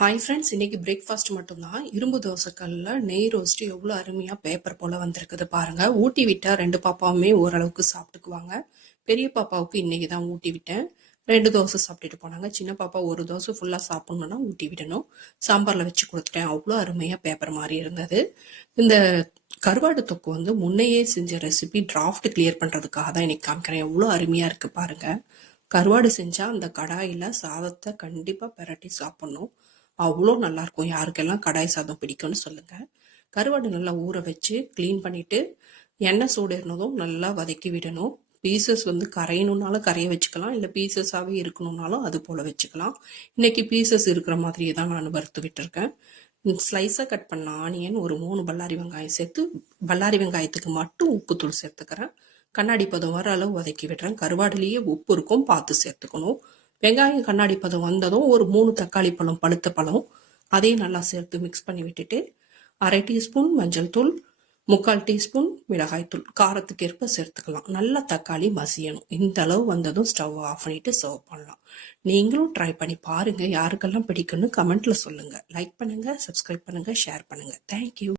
Hi friends, இன்னைக்கு breakfast மட்டும்தான். இரும்பு தோசைக்கல்ல நெய் ரோஸ்ட் எவ்வளோ அருமையாக பேப்பர் போல் வந்திருக்குது பாருங்க. ஊட்டி விட்டா ரெண்டு பாப்பாவுமே ஓரளவுக்கு சாப்பிட்டுக்குவாங்க. பெரிய பாப்பாவுக்கு இன்னைக்கு தான் ஊட்டி விட்டேன். 2 தோசை சாப்பிட்டுட்டு போனாங்க. சின்ன பாப்பா ஒரு தோசை ஃபுல்லாக சாப்பிட்ணுன்னா ஊட்டி விடணும். சாம்பாரில் வச்சு கொடுத்துட்டேன். அவ்வளோ அருமையாக பேப்பர் மாதிரி இருந்தது. இந்த கருவாடு தொக்கு வந்து முன்னையே செஞ்ச ரெசிபி டிராஃப்ட் கிளியர் பண்ணுறதுக்காக தான் இன்னைக்கு காமிக்கிறேன். எவ்வளோ அருமையாக இருக்குது பாருங்க. கருவாடு செஞ்சால் அந்த கடாயில் சாதத்தை கண்டிப்பாக பெரட்டி சாப்பிட்ணும். அவ்வளோ நல்லாயிருக்கும். யாருக்கெல்லாம் கடாய் சாதம் பிடிக்கும்னு சொல்லுங்கள். கருவாடு நல்லா ஊற வச்சு க்ளீன் பண்ணிவிட்டு எண்ணெய் சூடு இருந்ததும் நல்லா வதக்கி விடணும். பீசஸ் வந்து கரையணுன்னாலும் கரைய வச்சுக்கலாம், இல்லை பீசஸாகவே இருக்கணும்னாலும் அது போல் வச்சுக்கலாம். இன்னைக்கு பீசஸ் இருக்கிற மாதிரியே தான் நான் வறுத்து விட்டுருக்கேன். ஸ்லைஸாக கட் பண்ண ஆனியன் ஒரு 3 பல்லாரி வெங்காயம் சேர்த்து, பல்லாரி வெங்காயத்துக்கு மட்டும் உப்புத்தூள் சேர்த்துக்கிறேன். கண்ணாடி பதம் வர அளவு வதக்கி விடுறேன். கருவாடுலேயே உப்பு இருக்கும், பார்த்து சேர்த்துக்கணும். வெங்காயம் கண்ணாடி பதம் வந்ததும் ஒரு 3 தக்காளி பழம், பழுத்த பழம், அதையும் நல்லா சேர்த்து மிக்ஸ் பண்ணி விட்டுட்டு 1/2 டீஸ்பூன் மஞ்சள் தூள், 3/4 டீஸ்பூன் மிளகாய் தூள் காரத்துக்கு ஏற்ப சேர்த்துக்கலாம். நல்லா தக்காளி மசியணும். இந்த அளவு வந்ததும் ஸ்டவ் ஆஃப் பண்ணிட்டு சர்வ் பண்ணலாம். நீங்களும் ட்ரை பண்ணி பாருங்க. யாருக்கெல்லாம் பிடிக்குன்னு கமெண்ட்ல சொல்லுங்க. லைக் பண்ணுங்க, சப்ஸ்கிரைப் பண்ணுங்க, ஷேர் பண்ணுங்க. தேங்க்யூ.